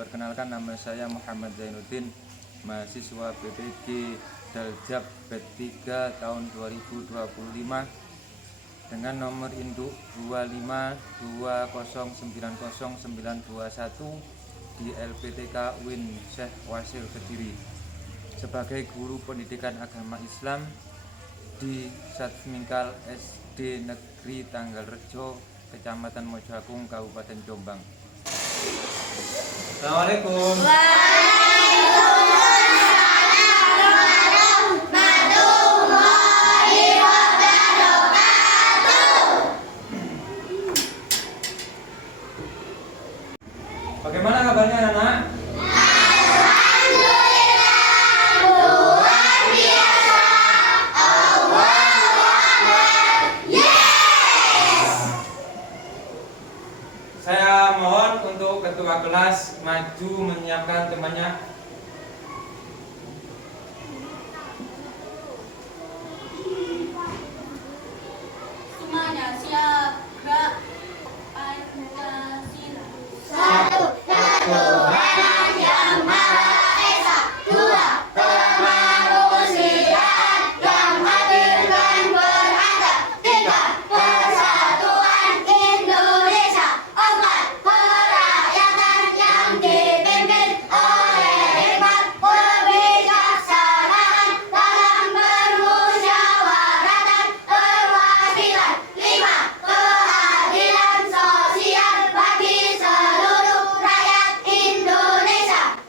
Perkenalkan, nama saya Muhammad Zainuddin, mahasiswa PPG Daljab Bet 3 tahun 2025 dengan nomor induk 252090921 di LPTK UIN Syekh Wasir Kediri sebagai guru pendidikan agama Islam di Satmingkal SD Negeri Tanggalrejo, Kecamatan Mojoagung, Kabupaten Jombang. Assalamualaikum. Bagaimana kabarnya anak-anak? Saya mohon untuk ketua kelas maju menyiapkan temannya. Semuanya siap, gerak. Pancasila. Satu, ketuhanan yang Maha Esa. Dua, kemanusiaan yang adil dan beradab. Tiga, persatuan Indonesia. Empat, kerakyatan yang dipimpin oleh hikmat kebijaksanaan dalam bermusyawaratan perwakilan. Lima, keadilan sosial bagi seluruh rakyat Indonesia.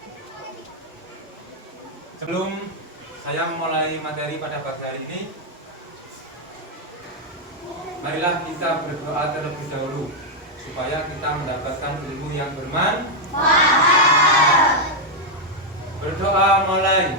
Sebelum saya memulai materi pada pagi hari ini, marilah kita berdoa terlebih dahulu supaya kita mendapatkan ilmu yang bermanfaat. Berdoa mulai.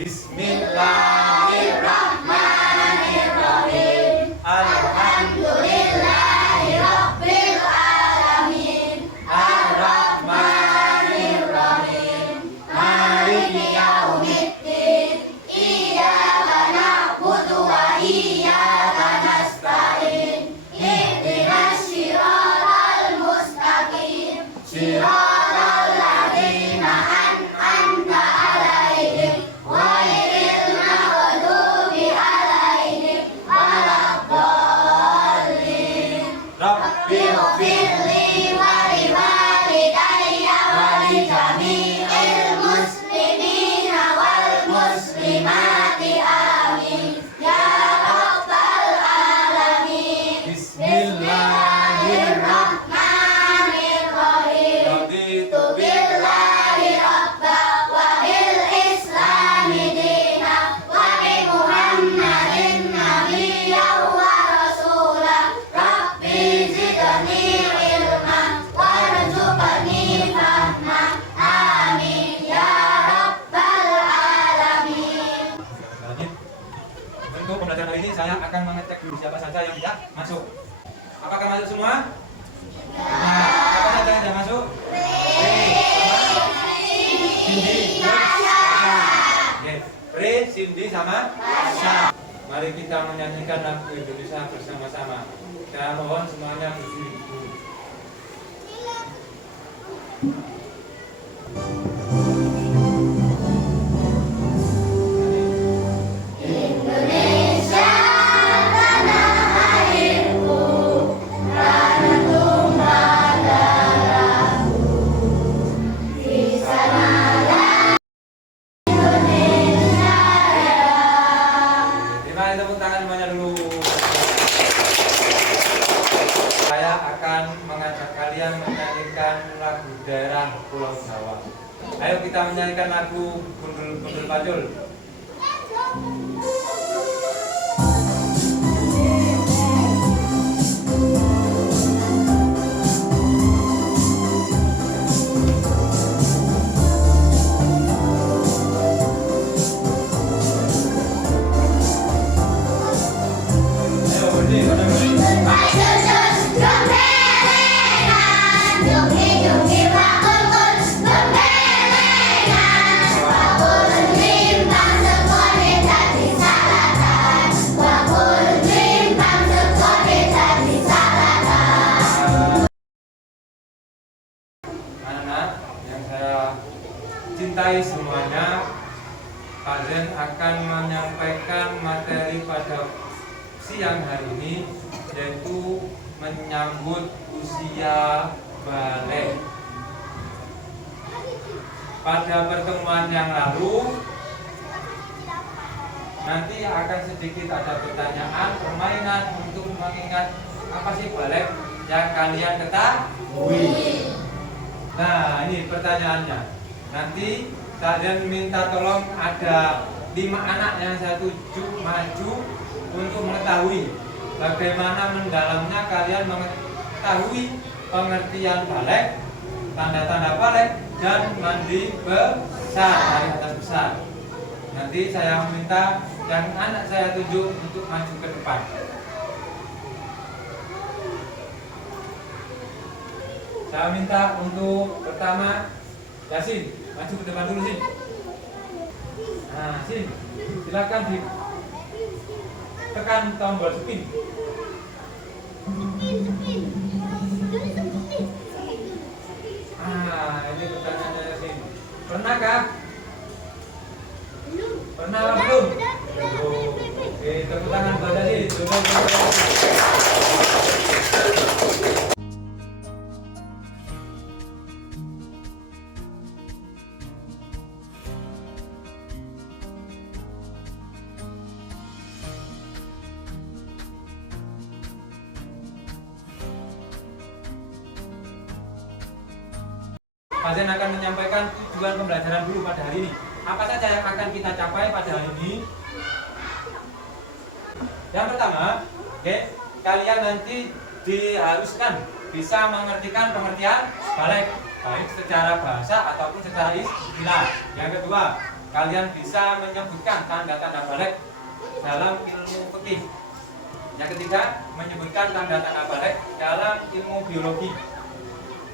Bismillahirrahmanirrahim. Alhamdulillahirabbil alamin. Ar-Rahmanir-Rahim. Maliki yaumiddin. Iyyaka na'budu wa iyyaka nasta'in. Ihdinas shiratal mustaqim. Shiratal ladzina an'amta 'alaihim ghairil maghdubi 'alaihim waladdallin. Rabbighfirli wa liwalidayya wa li jami'il muslimina wal muslimati amin ya rabbal alamin. Bismillahirrahmanirrahim. Raditu billahi rabba wa bil islami dina wa bi Muhammadin nabiyyan wa rasula. Rabbi zidni ilma warzuqni fahma. Amin ya rabbal alamin. Lanjut. Untuk pembelajaran hari ini saya akan mengecek dulu siapa saja yang tidak masuk. Apakah masuk semua? Siapa saja yang tidak masuk? Cindy, Re, Cindy sama Sasha. Mari kita menyanyikan lagu Indonesia bersama-sama. Saya mohon semuanya berdiri. Indonesia tanah airku, tanah tumpah darahku. Di sanalah Indonesia Raya. Terima kasih, tepuk tangan semuanya dulu. Saya akan mengajak kalian menyanyikan lagu daerah Pulau Jawa. Ayo kita menyanyikan lagu Gundul-Gundul Pacul. Ayo berdiri, pada berdiri. Gempelengan, wakul lintang sekone dadi materi pada siang hari ini yaitu menyambut usia balik. Pada pertemuan yang lalu nanti akan sedikit ada pertanyaan, permainan untuk mengingat apa sih balik yang kalian ketahui. Nah, ini pertanyaannya. Nanti kalian minta tolong ada 5 anak yang saya tuju maju untuk mengetahui bagaimana mendalamnya kalian mengetahui pengertian balik, tanda-tanda balik, dan mandi besar dari atas besar. Nanti saya minta yang anak saya tunjuk untuk maju ke depan. Saya minta untuk pertama Yasin, maju ke depan dulu Sin. Nah, Sin, silakan ditekan tombol spin. Ini pertanyaannya Yasin. Pernahkah? Pernah apa belum? Oke, tepuk tangan buat Yasin. Pasien akan menyampaikan tujuan pembelajaran dulu pada hari ini. Apa saja yang akan kita capai pada hari ini? Yang pertama, kalian nanti diharuskan bisa mengertikan pengertian balik, baik secara bahasa ataupun secara istilah. Yang kedua, kalian bisa menyebutkan tanda-tanda balik dalam ilmu fikih. Yang ketiga, menyebutkan tanda-tanda balik dalam ilmu biologi.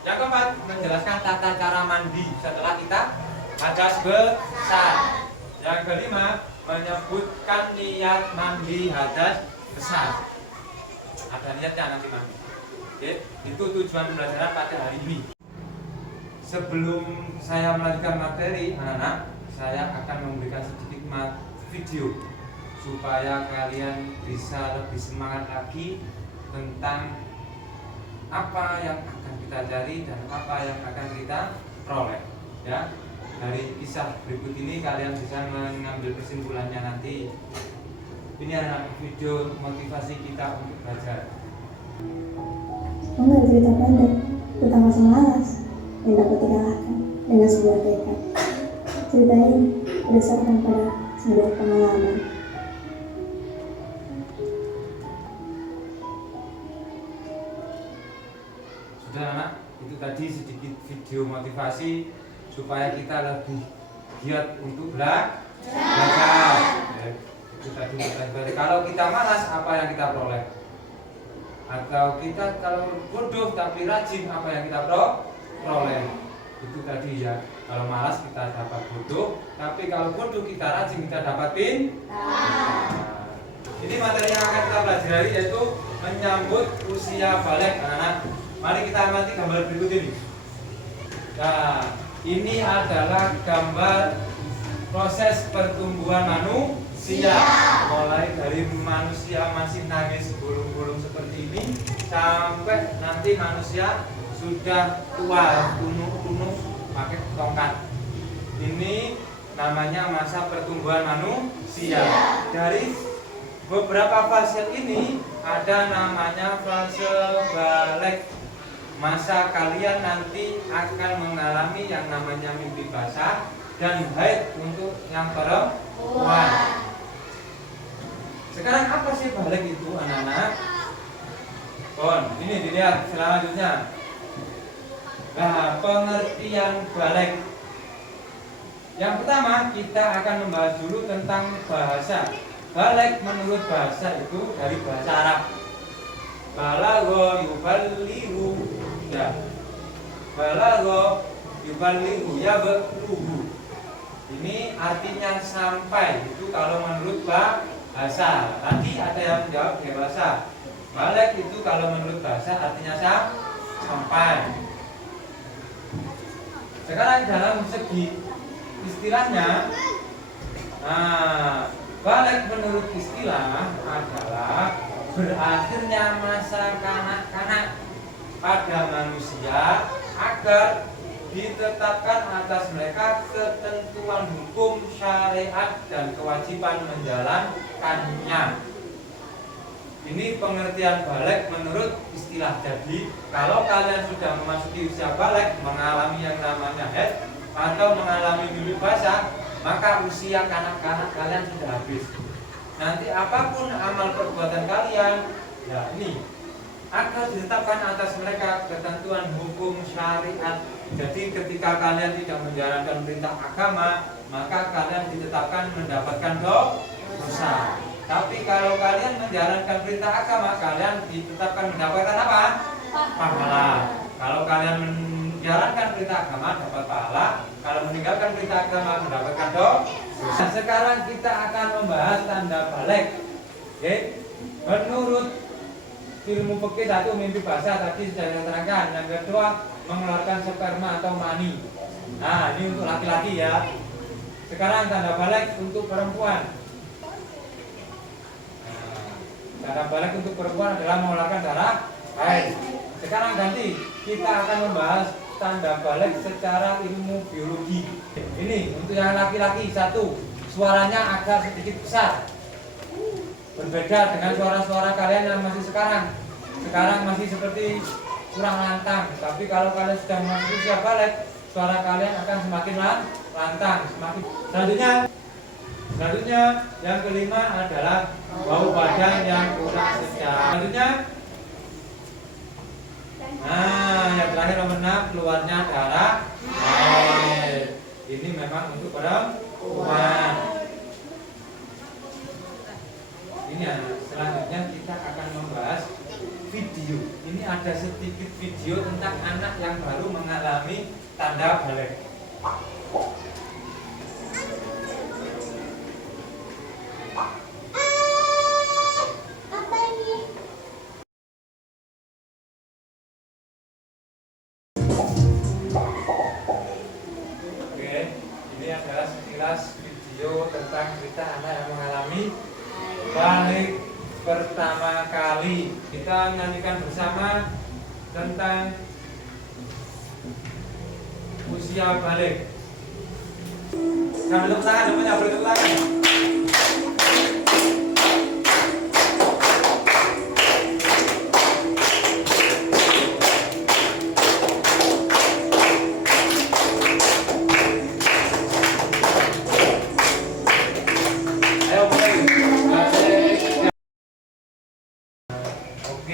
Yang keempat, menjelaskan tata cara mandi setelah kita hadas besar. Yang kelima, menyebutkan niat mandi hadas besar. Ada niatnya nanti mandi. Oke, itu tujuan pembelajaran pada hari ini. Sebelum saya melanjutkan materi, anak-anak, saya akan memberikan sedikit video supaya kalian bisa lebih semangat lagi tentang apa yang akan kita cari dan apa yang akan kita peroleh. Ya, dari kisah berikut ini kalian bisa mengambil kesimpulannya nanti. Ini adalah video motivasi kita untuk belajar. Mengenai cerita pendek tentang masa malas yang dapat dikalahkan dengan sebuah tekad. Cerita ini berdasarkan pada sebuah pengalaman. Sudah anak, itu tadi sedikit video motivasi supaya kita lebih giat untuk belajar. Ya, itu tadi motivasi. Kalau kita malas, apa yang kita peroleh? Atau kita kalau bodoh tapi rajin, apa yang kita peroleh? Itu tadi ya. Kalau malas kita dapat bodoh, tapi kalau bodoh kita rajin kita dapat pintar. Ini materi yang akan kita pelajari yaitu menyambut usia balik anak-anak. Mari kita amati gambar berikut ini. Nah, ini adalah gambar proses pertumbuhan manusia. Mulai dari manusia masih nangis gulung-gulung seperti ini sampai nanti manusia sudah tua, tunuk-tunuk pakai tongkat. Ini namanya masa pertumbuhan manusia. Dari beberapa fase ini ada namanya fase balik. Masa kalian nanti akan mengalami yang namanya mimpi basah dan haid untuk yang perempuan. Sekarang apa sih balik itu anak-anak? Ini dilihat selanjutnya. Nah, pengertian balik. Yang pertama kita akan membahas dulu tentang bahasa. Balik menurut bahasa itu dari bahasa Arab. Balagha yuballighu, ya. Balagha yuballighu yablughu. Ini artinya sampai, itu kalau menurut bahasa. Tadi ada yang menjawab dari bahasa. Balik itu kalau menurut bahasa artinya sampai. Sekarang dalam segi istilahnya, nah, Balik menurut istilah adalah berakhirnya masa kanak-kanak pada manusia agar ditetapkan atas mereka ketentuan hukum syariat dan kewajiban menjalankannya. Ini pengertian balik menurut istilah. Jadi kalau kalian sudah memasuki usia balik, mengalami yang namanya haid atau mengalami mimpi basah, maka usia kanak-kanak kalian sudah habis. Nanti apapun amal perbuatan kalian, ya ini agar ditetapkan atas mereka ketentuan hukum syariat. Jadi ketika kalian tidak menjalankan perintah agama, maka kalian ditetapkan mendapatkan dosa. Tapi kalau kalian menjalankan perintah agama, kalian ditetapkan mendapatkan apa? Pahala. Kalau kalian menjalankan perintah agama dapat pahala, kalau meninggalkan perintah agama mendapatkan dosa. Sekarang kita akan membahas tanda balik. Oke? Menurut ilmu fikih, satu, mimpi basah tadi sudah saya terangkan. Yang kedua, mengeluarkan sperma atau mani. Nah, ini untuk laki-laki ya. Sekarang tanda balik untuk perempuan. Tanda balik untuk perempuan adalah mengeluarkan darah haid. Sekarang ganti, kita akan membahas tanda balik secara ilmu biologi. Ini untuk yang laki-laki, satu, suaranya agak sedikit besar. Berbeda dengan suara-suara kalian yang masih sekarang. Sekarang masih seperti kurang lantang. Tapi kalau kalian sudah memasuki usia balik, suara kalian akan semakin lantang. Selanjutnya yang kelima adalah bau badan yang kurang sedap. Selanjutnya, yang terakhir nomor 6, keluarnya darah haid. Ini memang untuk perempuan. Ini ya. Selanjutnya kita akan membahas video. Ini ada sedikit video tentang anak yang baru mengalami tanda balik. Video tentang cerita anak yang mengalami balik pertama kali. Kita menyanyikan bersama tentang usia balik. Jangan tepuk tangan, namanya boleh tepuk tangan.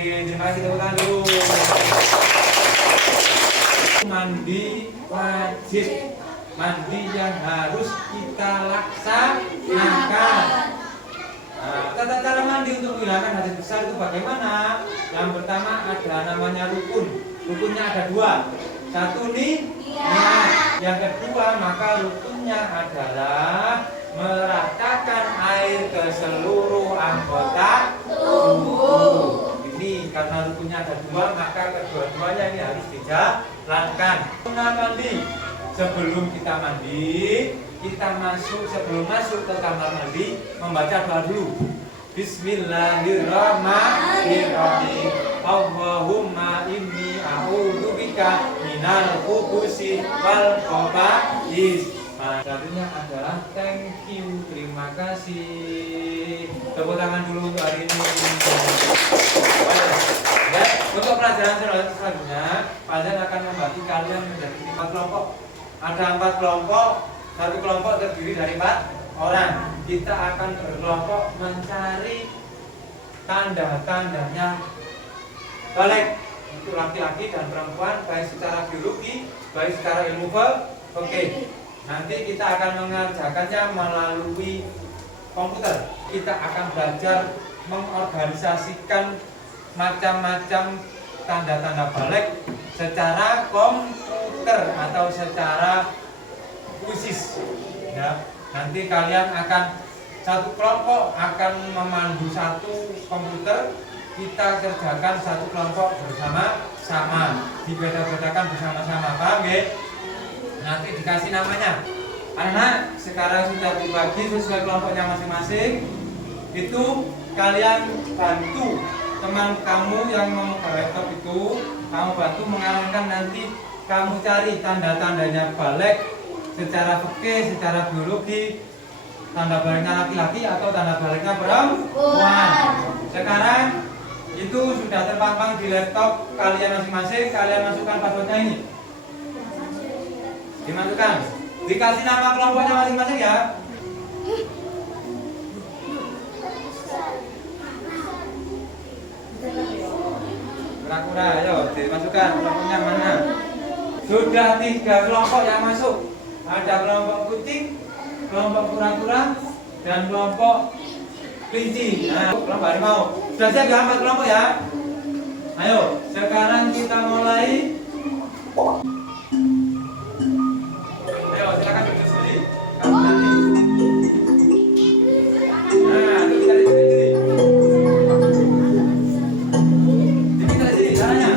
Terima kasih, tepuk tangan dulu. Mandi wajib, mandi yang harus kita laksanakan. Tata cara mandi untuk menghilangkan hadas besar itu bagaimana? Yang pertama ada namanya rukun. Rukunnya ada dua. Satu niat. Yang kedua, maka rukunnya adalah meratakan air ke seluruh anggota tubuh. Ini karena rukunnya ada dua, maka kedua-duanya ini harus dijalankan. Mandi, sebelum kita mandi, sebelum masuk ke kamar mandi, membaca doa dulu. Bismillahirrahmanirrahim. Allahumma inni a'udzubika minal khubusi wal khaba'is. Selanjutnya adalah thank you, terima kasih. Tepuk tangan dulu untuk hari ini. Ya, untuk pelajaran selanjutnya, pelajaran akan membagi kalian menjadi 4 kelompok. Ada 4 kelompok, satu kelompok terdiri dari 4 orang. Kita akan berkelompok mencari tanda-tandanya balik untuk laki-laki dan perempuan, baik secara biologi, baik secara ilmu fikih. Nanti kita akan mengerjakannya melalui komputer. Kita akan belajar mengorganisasikan macam-macam tanda-tanda balik secara komputer atau secara khusus. Ya, nanti kalian akan satu kelompok akan memandu satu komputer. Kita kerjakan satu kelompok bersama-sama, dibeda-bedakan bersama-sama, paham ya? Nanti dikasih namanya. Anak sekarang sudah dibagi sesuai kelompoknya masing-masing. Itu kalian bantu teman kamu yang memegang laptop itu, kamu bantu mengarahkan, nanti kamu cari tanda-tandanya balik secara fikih, secara biologi, tanda baliknya laki-laki atau tanda baliknya perempuan. Sekarang itu sudah terpampang di laptop kalian masing-masing. Kalian masukkan passwordnya ini, dimasukkan, dikasih nama kelompoknya masing-masing ya. Kura-kura, ayo dimasukkan kelompoknya mana. Sudah 3 kelompok yang masuk. Ada kelompok kucing, kelompok kura-kura, dan kelompok kelinci. Nah, kelompok harimau. Sudah siap ya 4 kelompok ya? Ayo, sekarang kita mulai. Ayo, silakan duduk sendiri. Kamu nanti. Nah, itu kita di sini. Kita di sini caranya.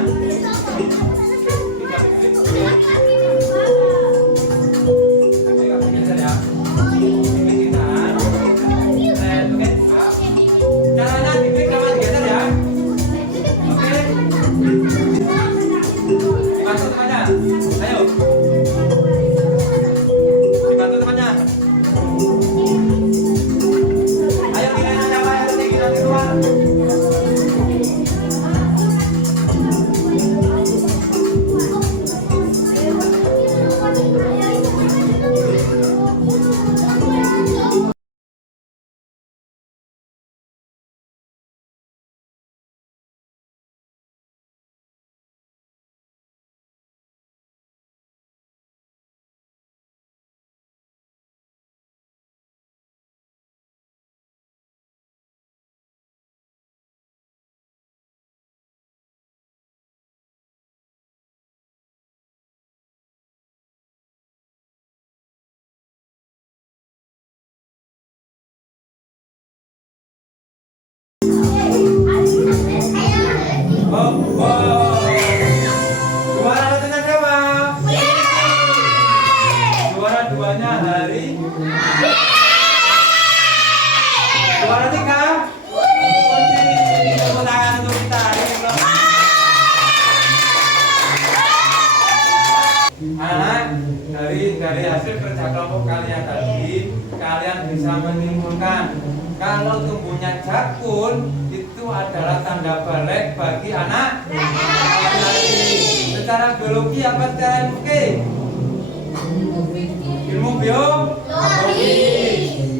Juara satunya siapa? Juara 2-nya Hari. Juara 3 Kunci. Tepuk tangan untuk kita. Anak, dari hasil kerja kelompok kalian tadi, kalian bisa menyimpulkan kalau tumbuhnya jakun itu adalah tanda balik bagi anak laki-laki. Secara biologi apa secara ilmu? Ilmu biologi.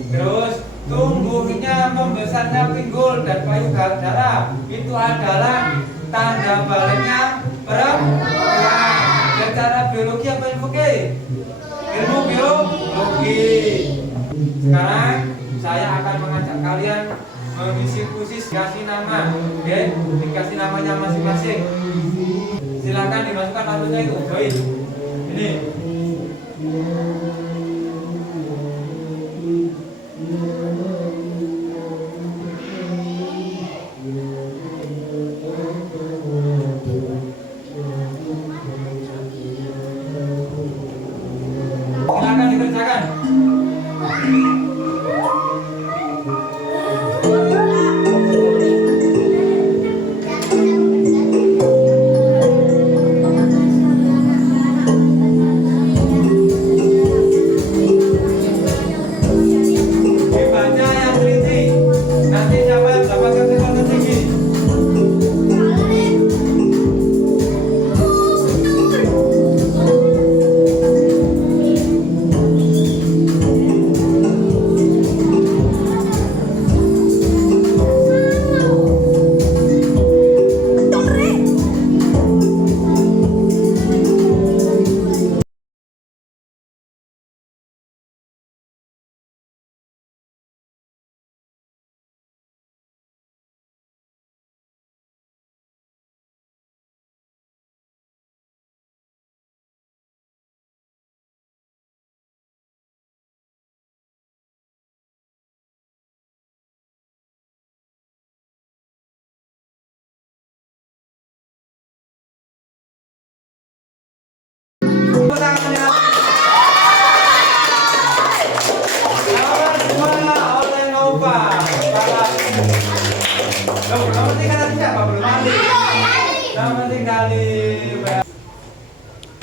Terus tumbuhnya membesarnya pinggul dan payudara darah itu adalah tanda baliknya perempuan. Secara biologi apa ilmu? Ilmu biologi. Sekarang saya akan mengajak kalian mengisi kuis, kasih nama, oke? Dikasih namanya masing-masing. Silakan dimasukkan passwordnya itu, join. Ini. Silakan dikerjakan. Dibaca yang teliti. Nanti siapa yang dapatkan skor tertinggi? Tepuk tangan ya. Nomor 3 tadi siapa? Belum Ali. Nomor 3 Ali.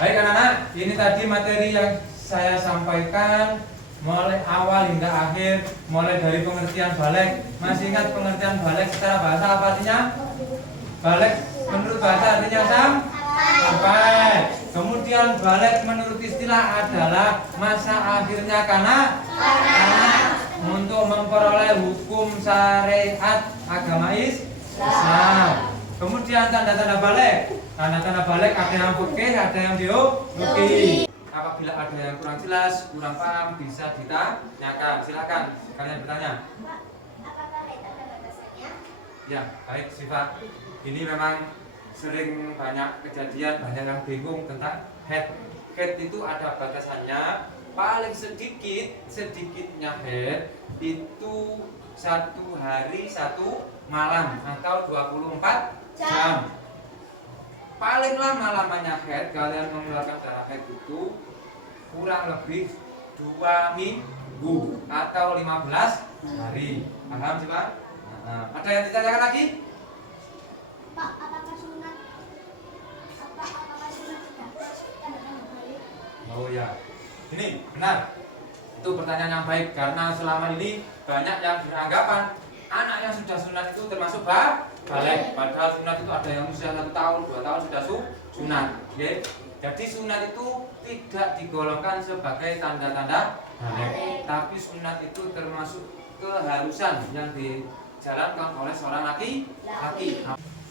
Baik anak-anak, ini tadi materi yang saya sampaikan mulai awal hingga akhir, mulai dari pengertian balik. Masih ingat pengertian balik secara bahasa apa artinya? Balik menurut bahasa artinya sampai. Kemudian balik menurut istilah adalah masa akhirnya karena untuk memperoleh hukum syariat agama Islam. Kemudian tanda-tanda balik. Tanda-tanda balik ada yang fikih, ada yang biologi. Apabila ada yang kurang jelas, kurang paham, bisa ditanyakan. Silakan kalian bertanya. Apakah ada batasannya? Ya, baik Siva. Ini memang sering banyak kejadian, banyak yang bingung tentang head. Head itu ada batasannya. Paling sedikitnya head itu 1 hari 1 malam atau 24 jam. Paling lamanya head kalian mengeluarkan darah head itu kurang lebih 2 minggu atau 15 hari. Paham sih Pak? Ada yang ditanyakan lagi? Pak, apakah sunat? Apakah sunat tidak? Tanda-tanda balik. Oh ya, ini benar. Itu pertanyaan yang baik karena selama ini banyak yang beranggapan anak yang sudah sunat itu termasuk balik. Padahal sunat itu ada yang usia 1 tahun, 2 tahun sudah sunat. Okay? Jadi sunat itu tidak digolongkan sebagai tanda-tanda balik. Tapi sunat itu termasuk keharusan yang dijalankan oleh seorang laki-laki.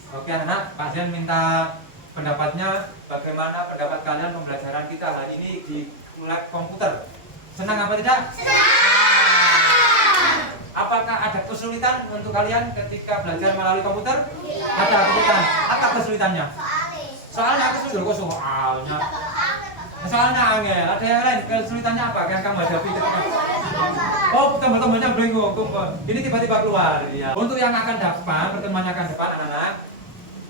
Oke anak, Pak Jen minta pendapatnya. Bagaimana pendapat kalian pembelajaran kita hari ini di lab komputer? Senang apa tidak? Senang! Apakah ada kesulitan untuk kalian ketika belajar melalui komputer? Ada kesulitan. Apa kesulitannya? Soalnya kesulitan. Soalnya angel. Ada yang lain kesulitannya apa yang kamu hadapi ketika? Oh, teman-temannya bingung. Ini tiba-tiba keluar. Ya. Untuk yang akan depan, pertemuan yang akan depan anak-anak,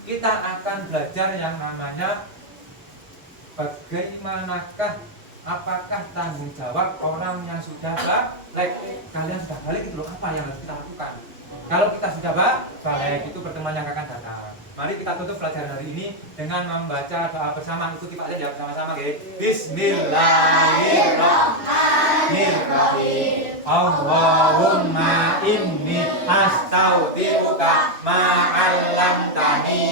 kita akan belajar yang namanya bagaimanakah, apakah tanggung jawab orang yang sudah balik. Kalian sudah balik itu loh, apa yang harus kita lakukan? Kalau kita sudah balik, itu pertemuan yang akan datang. Mari kita tutup pelajaran hari ini dengan membaca doa bersama. Ikuti Pak Jen ya bersama-sama. Bismillahirrahmanirrahim. Allahumma inni astaghfiruka ma'allamtani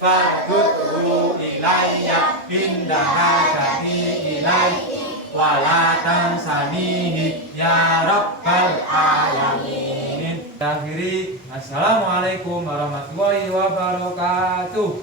fardhu ilayya inda hajati ilayya wa la tansanihi ya rabbal alamin. Akhiri, assalamualaikum warahmatullahi wabarakatuh.